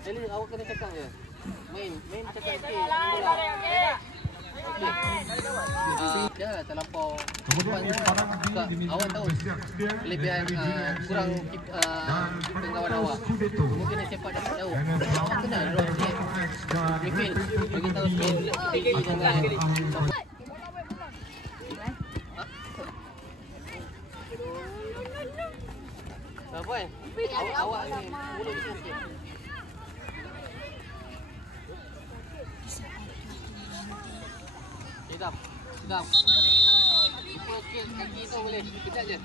Eli, awak kena cakap je. Main cakap sikit. Ya, terlampau. Awak tahu kelebihan kurang kawan awak. Mungkin nak sepak dapat tahu. Awak kena drop sikit. Refill. Bagi tahu sikit. Tinggi dengan apa kan? Awak ni mulut besar sikit. Sedap. Lupa skill kaki tu boleh. Kejap je.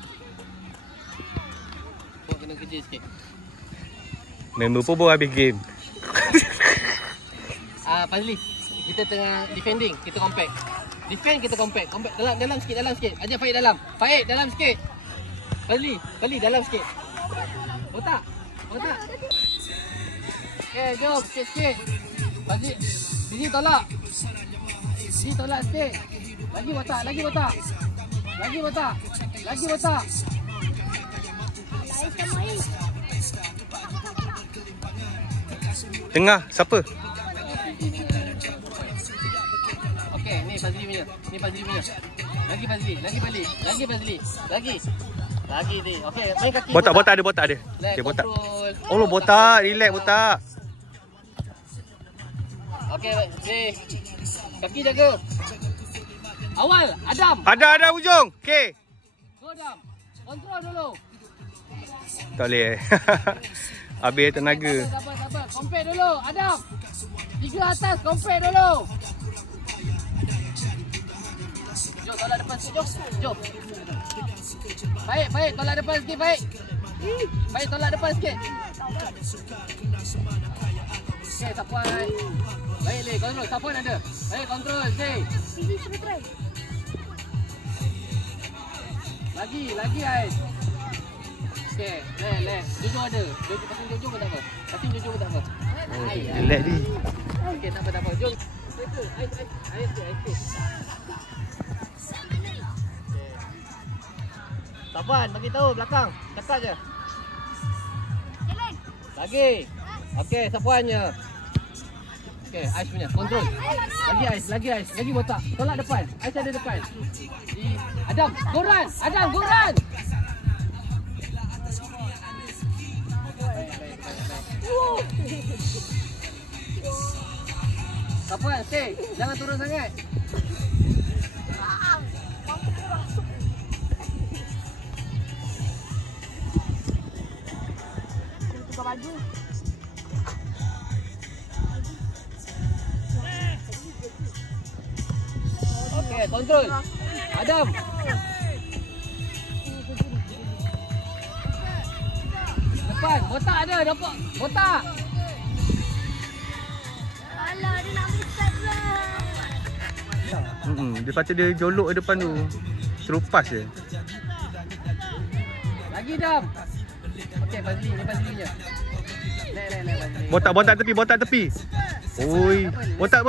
Awak kena kerja sikit. Member pun baru habis game. Fazli, kita tengah defending. Kita compact. Defend kita compact. Dalam sikit. Ajar Faik dalam. Faik dalam sikit. Fazli dalam sikit. Botak. Okay, jom sikit. Fazli, sini tolak. Sini tolak sikit. Lagi botak. Tengah, siapa? Okey, ni Fazli punya. Lagi Fazli. Lagi ni. Okey, main kaki. Botak ada. Okey, botak. Oh, botak. Relax, botak. Okey, baik. Kaki jaga. Awal, Adam. Ada ujung. Okey. Go Adam. Kontrol dulu. Tak boleh. Habis tenaga. Sabar. Compare dulu, Adam. 3 atas, compare dulu. Jom, tolak depan sikit, jom. Baik, tolak depan sikit, baik. Baik, tolak depan sikit. Okey, Sapuan. Baik, Le, kontrol. Sapuan ada. Baik, kontrol, stay. Lagi, Ais. Okey, Le. Jojo ada. Pasang Jojo pun tak apa. Relax ni. Okey, tak apa. Jom. Ais. Sapuan, bagi tahu belakang. Cakap je. Lagi. Okey, Sapuannya. Okey, Ais punya. Kontrol. Lagi Ais. Lagi botak. Tolak depan. Ais ada depan. Adam, goran. Sapuan, stay. Jangan turun sangat. Tukar baju. Okey, kontrol. Adam. Depan, botak ada, dapat. Botak. Alah, dia nak start lah. Dia patut dia jolok di depan tu. Terupas je. Lagi Dam. Okey, Fazli, ni Fazlinya. Lek Fazli. Botak tepi. Oi, botak.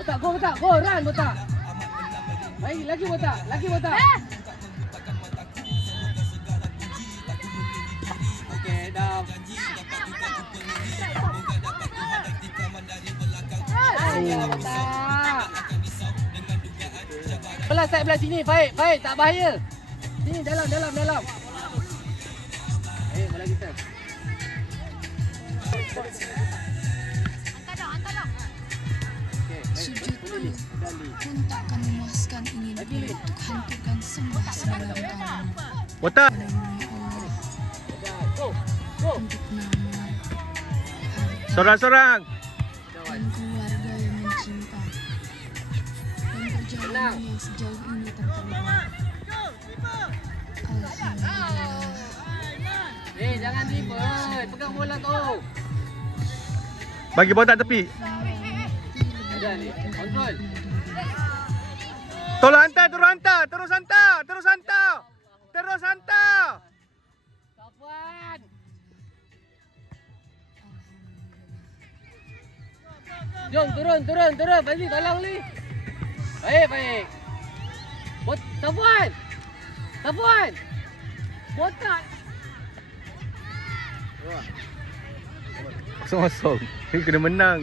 Botak, go, run botak. Baik, lagi botak. Okey, Dam. Belah sini, Faik, tak bahaya. Sini dalam. Bola kita. Hantar dong. Sujud pun takkan memuaskan ingin untuk hancurkan semua segala kamu. Botak. Go. Untuk nama, Sorang-sorang. dan keluarga yang mencinta. Dan perjalanan yang sejauh ini tertolong. Alhamdulillah. Jangan ribet. Pegang bola tu. Bagi botak tepi. Ada ni. Kontrol. Tolong hantar, terus hantar. Sapuan. Jom turun. Fazli tolong ni. Baik. Sapuan. Botak. Kosong-kosong. Kena menang.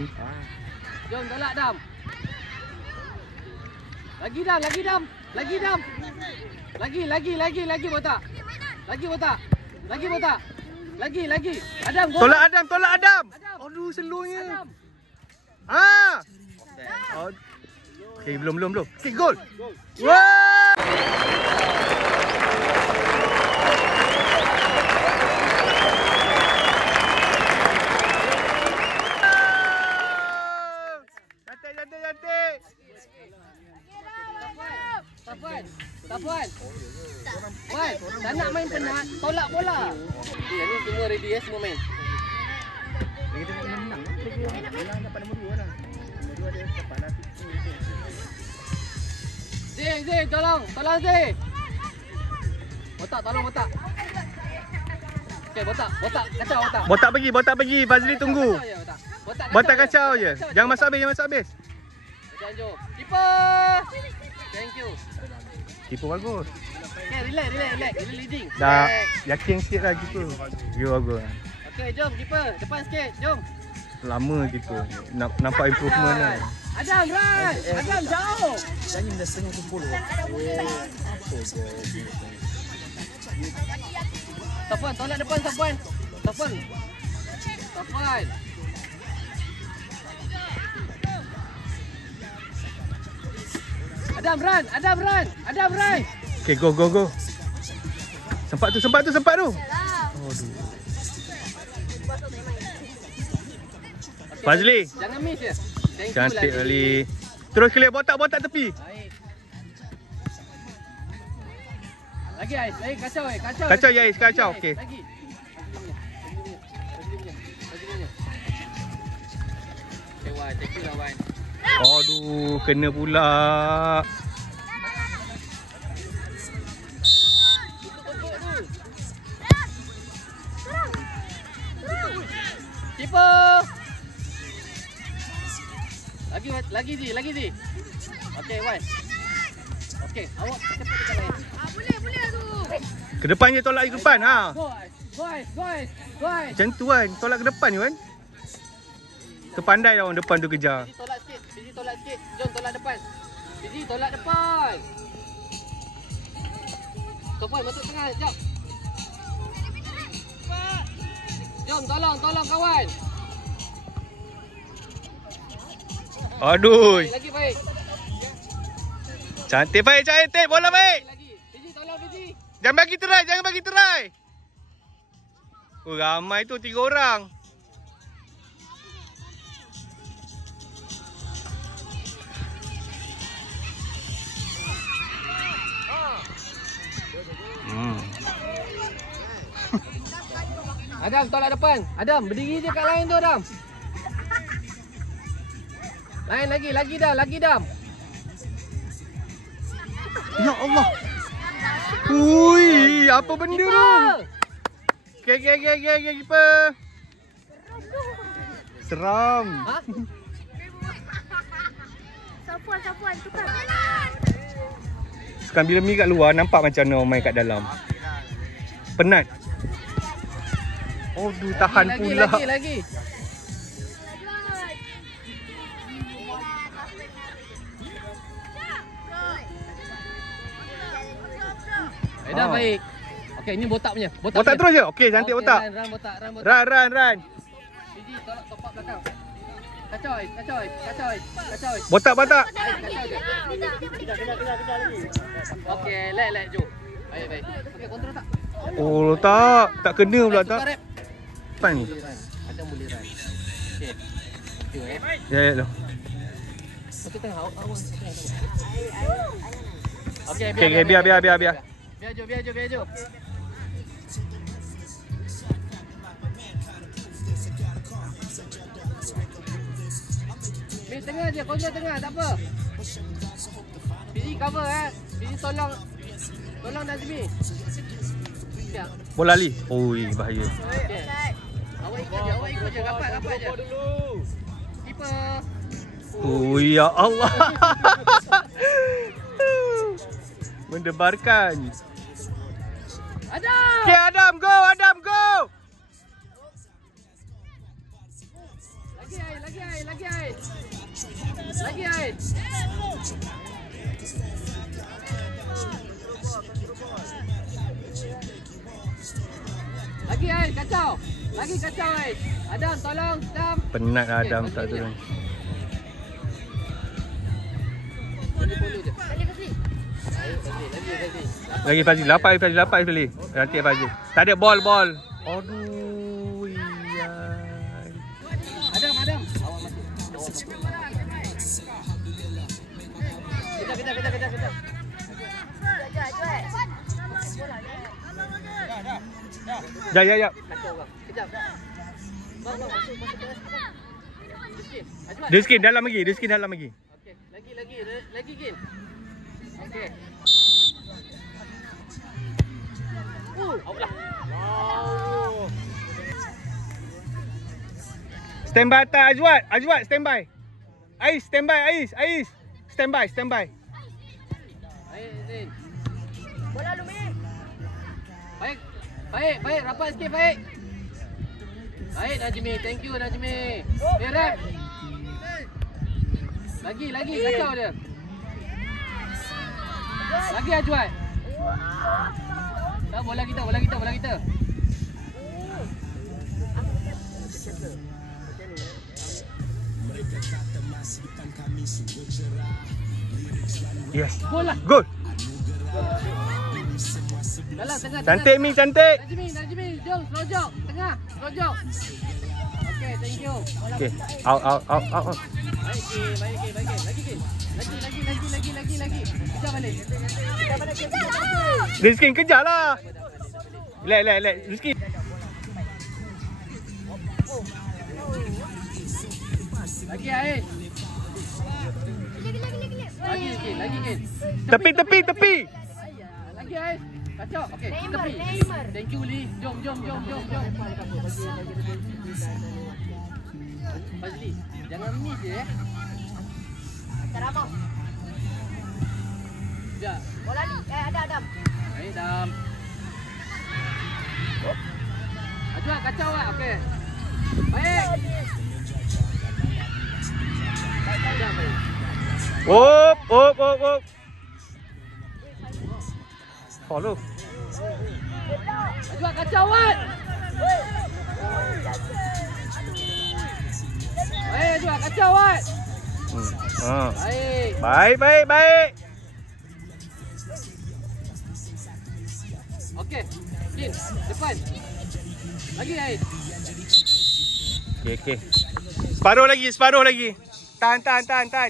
Jom tolak Dam. Lagi Dam, lagi Dam. Lagi Dam. Lagi botak. Lagi botak. Lagi botak. Lagi. Adam gol. Tolak Adam. Adam. Aduh, selunya. Adam. Ah. Oh. Okey, belum. Okey, gol. Wah! Cantik. Tafuan. Wan, tak nak main penat, tolak bola. Okay, ni semua ready ya, semua main. Kita kena menang. Menang dapat nombor 2 lah. Nombor 2 dia dapat lah. Zee, tolong Zee. Botak, tolong botak. Okey, botak, kacau botak. Botak pergi. Fazli tunggu. Botak kacau je. Jangan masuk habis. Jangan jom. Keeper. Thank you. Keeper bagus. Okay, relax. Ini leading. Dah Relax. yakin sikit lah keeper. Dia bagus. Okey, jom keeper. Depan sikit, jom. Lama keeper. Nampak improvement lah. Adam, run. Adam, jauh. Jangan dah setengah kumpul. Apa je. Tafuan, tolak depan Tafuan. Adam run. Okay, go. Sempat tu. Aduh. Fazli. Jangan miss je. Thank you, Cantik Lali. Ali. Terus clear botak tepi. Baik. Lagi Ais, kacau. Kacau, Ais, kacau. Okey. Lagi. Okay, Wan, thank you lah Wan. Aduh, kena pula. Keeper. Lagi Zi. Okey, Wan. Okey, awak cepat dekat lain. Boleh tu. Ke depan je, tolak ke depan. Ha. Go Ais. Macam tu kan. Tolak ke depan je kan. Terpandai lah orang depan tu kejar. Fizi tolak sikit. Jom tolak depan. Fizi tolak depan. Tafuan masuk tengah, jap. Jom tolong kawan. Aduh. Lagi baik. Cantik. Bola baik. Lagi. Fizi tolong Fizi. Jangan bagi try. Oh, ramai tu 3 orang. Adam tolak depan. Adam berdiri je kat lain tu Adam. Lain lagi Dam. Ya Allah. Ui, apa benda tu? Okay, keeper. Seram. Ha? Sapuan, tukar. Sekarang bila Mi kat luar, nampak macam mana orang main kat dalam. Penat. Oh, tahan pula. Lagi. Dah baik. Okey, ini botak punya. Botak terus je. Okey, cantik Okey, botak. Run botak. Run. Fizi tolak top up belakang. Kacau Ais. Botak. Kacau je. Okey, let jom. Baik. Okey, kontrol tak? Oh, tak kena pula tak. Depan ni. Adam boleh run. Okey. Okey Ya dah. Okey, tengah awak. Okey, Biar. Biar jom. Main tengah je, kontrol tengah, tak apa. Fizi cover Fizi tolong Nazmi. Ya. Bola Ali. Oi, bahaya. Okay. Awak ikut je, rapat je. Keeper. Oh ya Allah. Mendebarkan. Adam. Okay, Adam go. Lagi Ais, kacau. Lagi kacau Ais. Adam, tolong. Adam. Penat lah Adam Okey, tak follow turun. Follow je. Lagi Fazli, 8 Fazli, 8 Fazli. Nanti Fazli. Tak ada ball. Aduh. Ya. Adam. Awak masuk. Kejap. Ya. Kacau orang. Kejap. Bang, masuk tengah. Ajmat. Dia skin dalam lagi. Okey, lagi Gin. Okey. Awaklah. Wow. Stand by atas Azwat stand by. Ais stand by Ais. Stand by. Baik, Zin. Bola Lumi. Baik, rapat sikit baik. Baik Najmi, thank you Najmi. Rap. Lagi kacau dia. Lagi Ajwat. Dah bola kita. Yes. Bola. Gol. Dalam tengah. Cantik Mi, cantik. Najmi, jom slojok. Tengah, slojok. Okey, thank you. Okey. Out. Baik. Lagi. Kejar balik. Rizky kejar lah. Relax. Rizky. Lagi Ais. Lagi Gin. Tepi. Lagi Ais. Kacau. Okey, tepi. Thank you Lee. Jom. Fazli, jangan miss je Ramah. Sekejap. Bola ni. Ada Adam. Baik, Dam. Ajwa, kacau lah. Okey. Baik. Sekejap, baik. Op. Follow. Ajwa, kacau Wan. Baik, Ajwa, kacau Wan. Baik. Baik. Okey. Gin, depan. Lagi Ais. Okey. Separuh lagi. Tahan.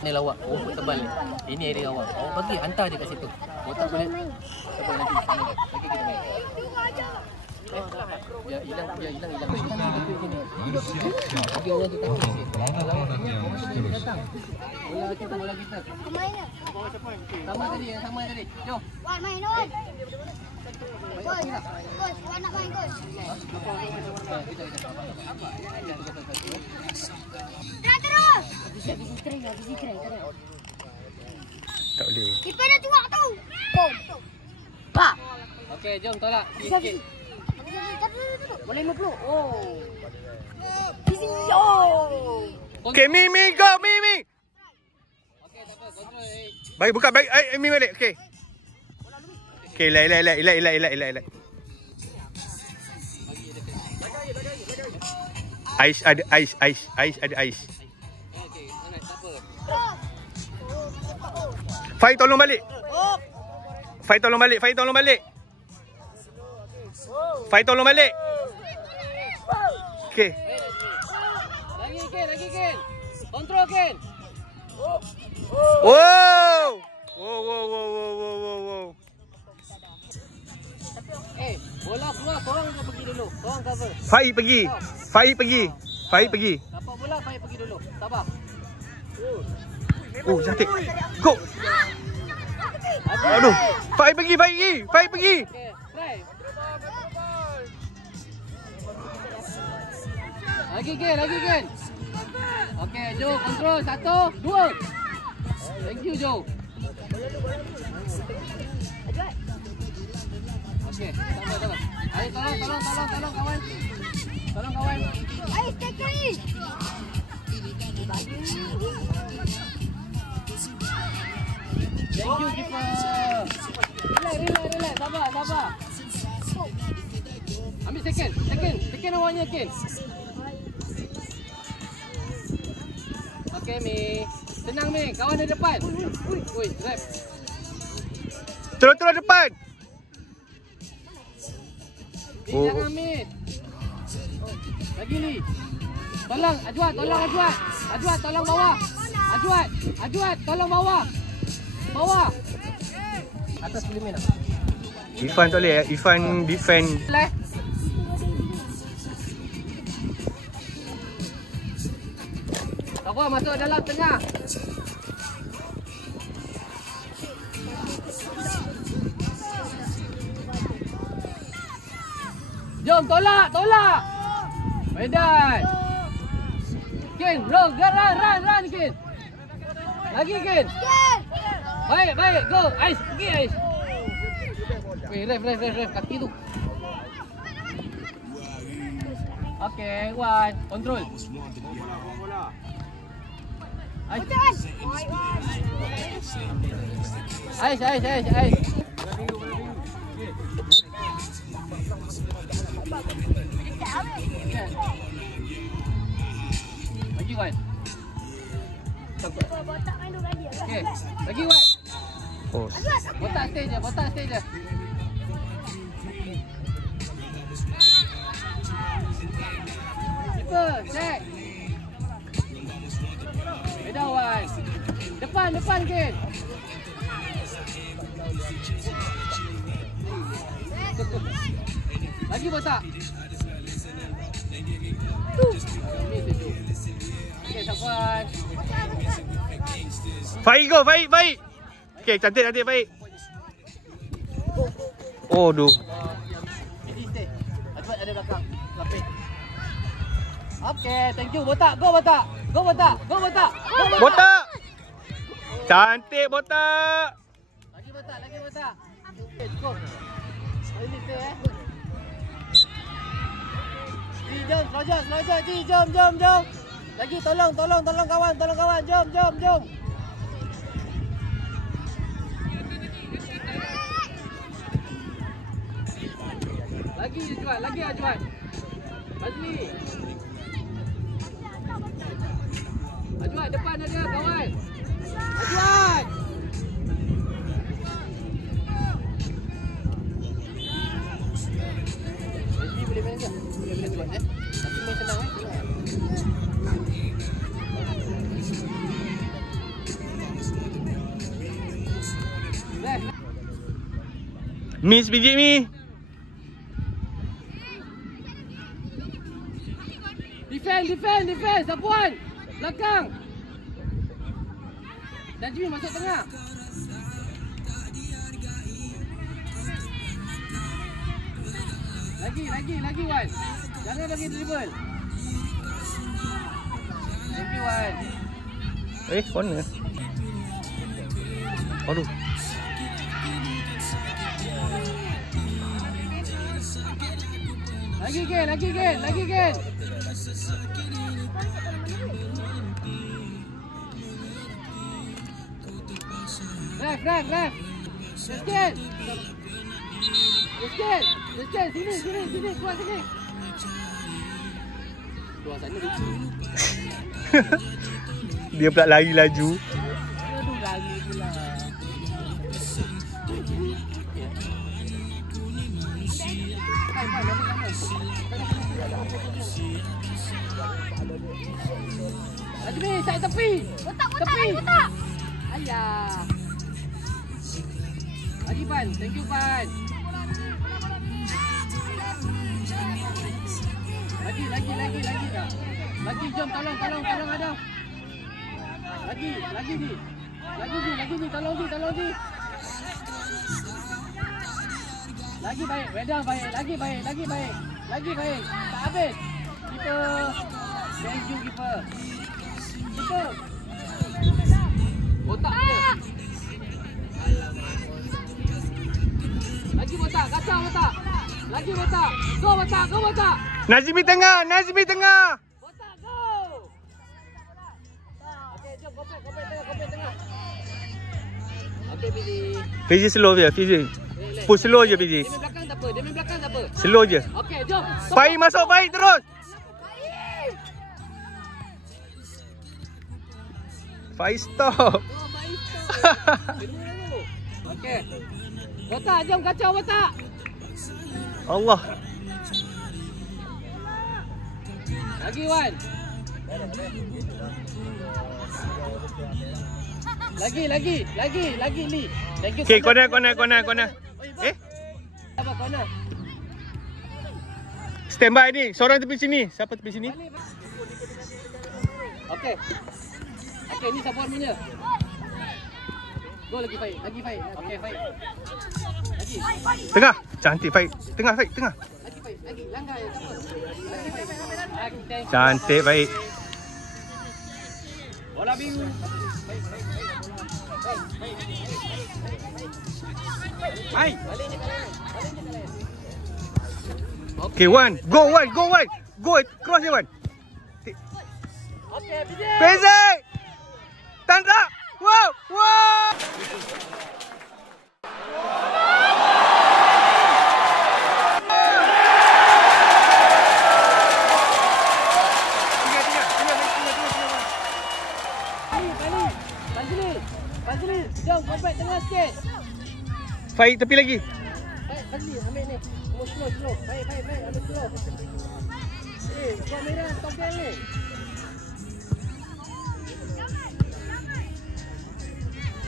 Ni lawak. Rumput tebal ni. Ini area awak. Awak bagi hantar dia kat situ. Awak tak boleh. Tak boleh nanti. Lagi kita main. Ya hilang. Okey, orang tu tak sikit. Bola kita. Main lah. Sama tadi. Jom. Wan main Wan. Gol. Wan nak main gol. Terus. Habis try. Tak boleh. Kiper dah tua tu. Gol. Pak. Okey, jom tolak. Sikit. Boleh 50. Oh. Okey, Mi, go, Mi. Okey, tak apa. Kontrol. Baik, buka baik. Mi balik. Okey. Okey, elak. Ais ada ais. Okey, alright, tak apa. Fai tolong balik. Okey. Lagi Ken. Kontrol Ken. Wow. Bola keluar, korang kau pergi dulu. Korang cover. Fai pergi. Dapat bola, Fai pergi dulu. Sabar. Oh, cantik. Go. Aduh. Fai pergi. Okey, try. Lagi Ken. Okey, Jo, kontrol. 1, 2. Thank you, Jo. Okey, sabar. Ayo tolong kawan. Tolong kawan. Ayo, take it. Thank you keeper. Relax. Sabar. Ambil second awalnya Ken. Okey Mi. Tenang Mi, kawan di depan. Ui, rep. Terus depan. Mi jangan Mi. Lagi ni. Tolong Ajwat. Ajwat tolong bawah. Ajwat tolong bawah. Atas boleh main tak? Irfan tak boleh. Irfan defend. Tahu masuk dalam tengah. Jom tolak. Medan. Ken, run Ken. Lagi Ken. Baik, go. Ais, pergi Ais. Weh, ref kaki tu. Okey, Wan, control. Ais. Lagi Wan. Botak main dulu lagi. Okey, lagi Wan. Oh. Botak stage je. Keeper, check. Beda Wan. Depan Ken. Lagi botak. Okey, Safwan. Faik go, baik. Okey, cantik baik. Oh, duh. Ini stay. Advert ada belakang. Lapis. Okey, thank you. Botak, go botak. Botak. Cantik botak. Lagi botak. Okey, cukup. Ini stay Jom, selojak. Jom. Lagi tolong kawan. Jom. Lagi Ajwan. Azli. Ajwan depan ada kawan. Ajwan. Azli boleh main ke? Boleh buat Tapi main senang Miss biji mi. Defend. Sapuan. Belakang. Najmi masuk tengah. Lagi Wan. Jangan bagi dribble. Thank you Wan. Corner. Aduh. Lagi Ken. Ref. Let's sini. Keluar sini. Keluar sana lucu. Dia pula lari laju. Aduh, lari pula. Ajmi, saya tepi. Botak. Ayah. Lagi Pan, thank you Pan. Lagi dah. Lagi jom tolong ada. Lagi ni. Tolong ni. Lagi baik, Wedang baik, lagi baik. Tak habis. Keeper. Thank you keeper. Botak dia. Lagi botak. kacau botak. Lagi botak. Go botak, go botak. Nazmi tengah, Nazmi tengah. Botak go. Okey, jom kopek tengah. Okey, Fizi. Fizi slow je, Fizi. Push slow je Fizi. Dia main belakang tak apa. Slow je. Okey, jom. Fai masuk, Fai terus. Fai stop. Oh, baik. Okey. Botak, jom kacau botak. Allah. Lagi Wan. Lagi Li. Thank you. Okay, corner. Eh? Apa corner? Stand by ni. Seorang tepi sini. Siapa tepi sini? Okey. Okey, ni Sapuan punya. Go lagi Fai. Okey, Fai. Lagi. Tengah. Cantik Fai. Tengah Fai, tengah. Lagi Fai. Lagi. Langgar ya, tak apa. Lagi Fai. Lagi, thank you. Cantik baik. Bola biru. Hai. Okay, Wan. Go Wan. Go cross je Wan. Okey, Fizi. Fizi. Tanda. Wow. Fazli, jom kompak tengah sikit. Fai tepi lagi. Baik, Fazli, ambil ni. Slow. Baik, ambil slow. Kau merah topeng ni.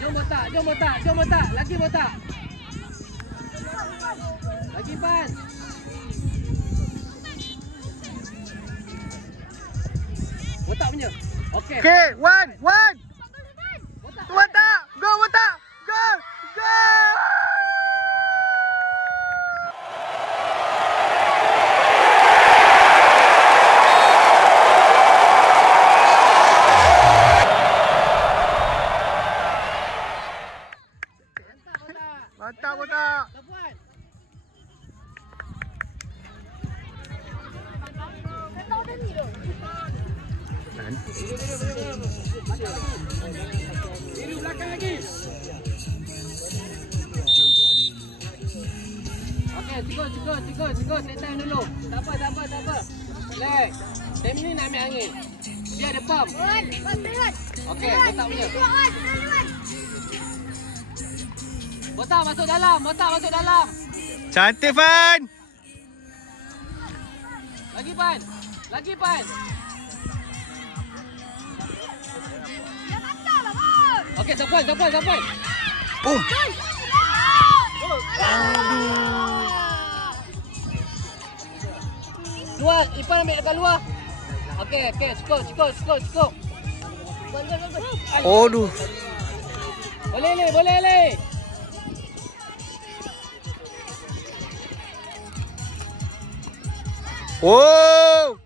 Jom botak. Lagi botak. Lagi Pan. Botak punya. Okey. Okay, Wan. Botak. Go botak. Go. Mantap botak. Sapuan. Biru belakang lagi. Okey, cukup. Take time dulu. Tak apa. Relax. Time ni nak ambil angin. Dia ada pump. Okey, botak punya. Botak masuk dalam. Cantik Fan. Lagi Pan. Okey, Sapuan. Boom. Luar, Ipan ambil dekat luar. Okey, cukup. Aduh. Boleh le. Oh.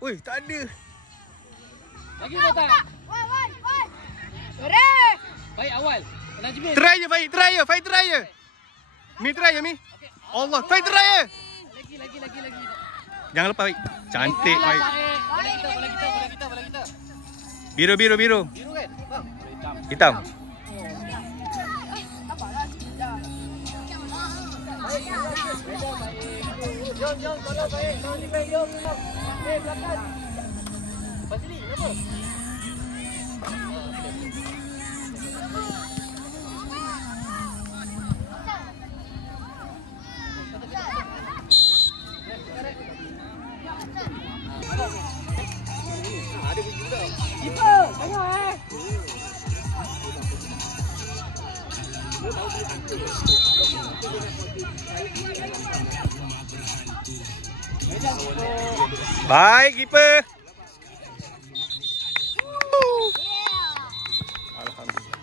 Ui, tak ada. Lagi botak. Baik awal. Najmi. Try je, Fai try je. Mi try je, Mi. Allah, Fai try je. Lagi. Jangan lepas, Fai. Cantik, Fai. Boleh kita. Biru. Biru kan? Bang. Hitam. Jom, tolong baik. Tolong ni baik, jom. Belakang. Fazli, kenapa? Ada bunyi juga. Keeper, tengok Baik, keeper. Alhamdulillah.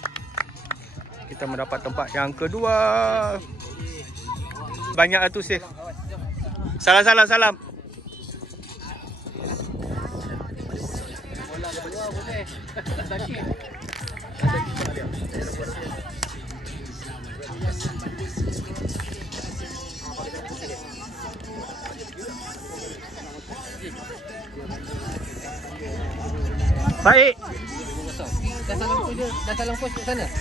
Kita mendapat tempat yang kedua. Banyak tu save. Salam. bola keluar boleh. Sakit. Baik. Dah salam coach dia. Dah salam coach kat sana. Yes.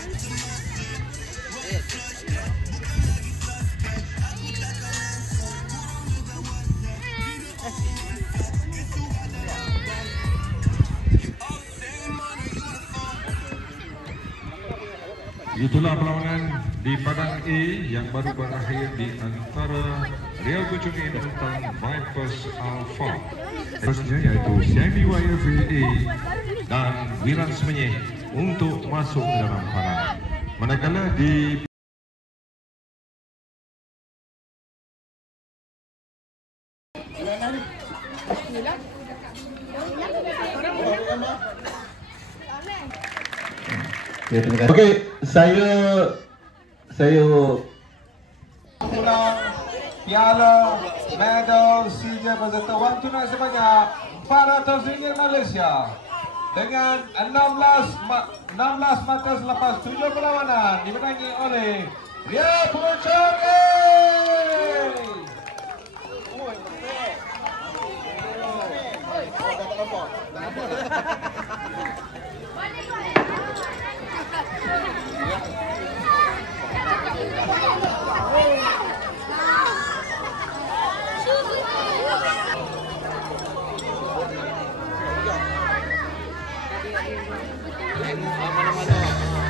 Itulah perlawanan di padang A yang baru berakhir di antara Real Kuching A menentang Vipers Alpha. Terusnya iaitu Semi YFA dan Wiran Semenyih untuk masuk ke dalam padang. Manakala di Okey, saya pulang piala medal SEA beserta wang tunai sebanyak RM400 Malaysia dengan 16 mata selepas 7 perlawanan dimenangi oleh Real Kuching A.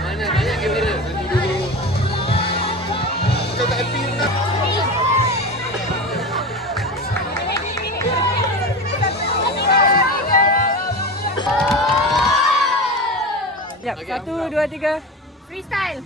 Mana banyak kamera. Kita tak happy nak. Sekejap, 1, 2, 3. Freestyle.